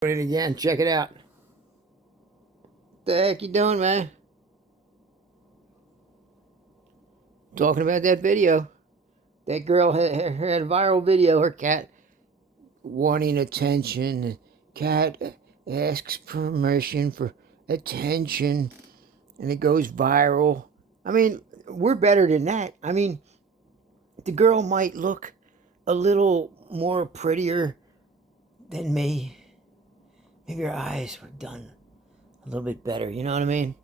Put it again. Check it out. What the heck you doing, man? Talking about that video. That girl had a viral video. Her cat wanting attention. Cat asks permission for attention, and it goes viral. I mean, we're better than that. I mean, the girl might look a little more prettier than me. Maybe her eyes were done a little bit better. You know what I mean?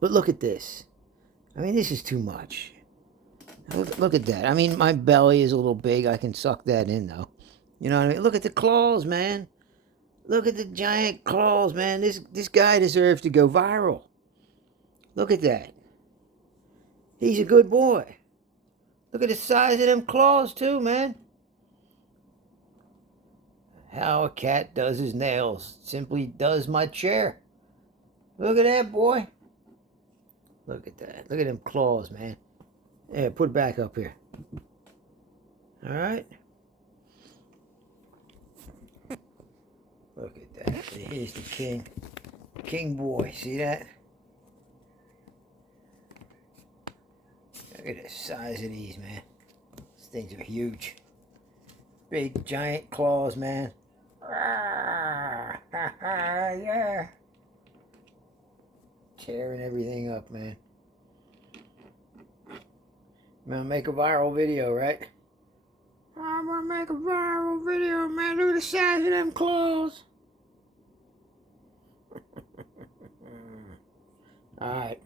But look at this. I mean, this is too much. Look at that. I mean, my belly is a little big. I can suck that in, though. You know what I mean? Look at the claws, man. Look at the giant claws, man. This guy deserves to go viral. Look at that. He's a good boy. Look at the size of them claws, too, man. How a cat does his nails. Simply does my chair. Look at that, boy. Look at that. Look at them claws, man. Yeah, put it back up here. All right. Look at that. Here's the king. King boy. See that? Look at the size of these, man. These things are huge. Big, giant claws, man. Yeah. Tearing everything up, man. I'm gonna make a viral video, right? I'm gonna make a viral video, man. Look at the size of them claws. Alright.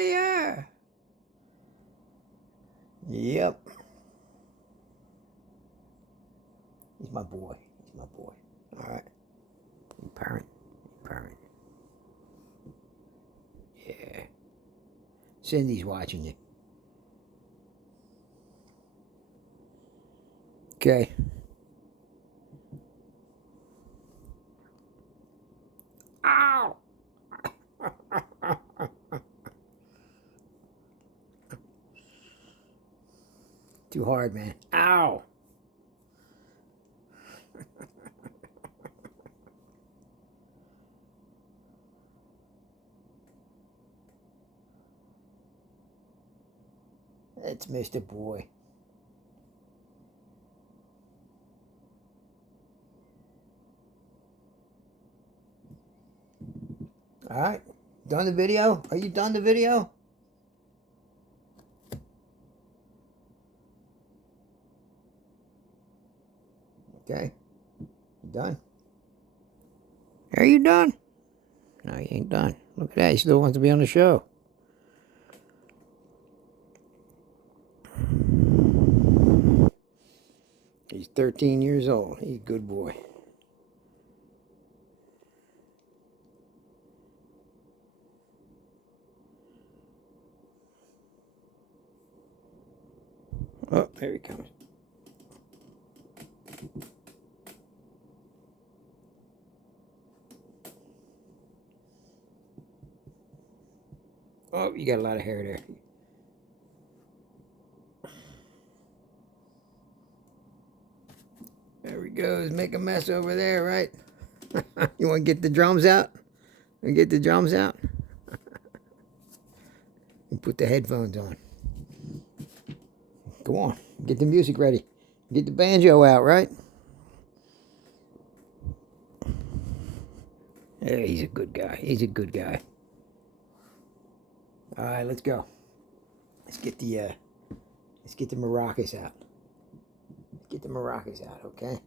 Yeah. Yep. He's my boy. He's my boy. Alright. Parent. Parent. Yeah. Cindy's watching you. Okay. Ow! Too hard, man. Ow! That's Mr. Boy. Alright. Done the video? Are you done the video? Okay. You done? Are you done? No, you ain't done. Look at that. He still wants to be on the show. He's 13 years old. He's a good boy. Oh, there he comes. Oh, you got a lot of hair there. There he goes. Make a mess over there, right? You want to get the drums out? You get the drums out? And put the headphones on. Go on. Get the music ready. Get the banjo out, right? Yeah, he's a good guy. He's a good guy. All right, let's go. Let's get the maracas out. Get the maracas out, okay?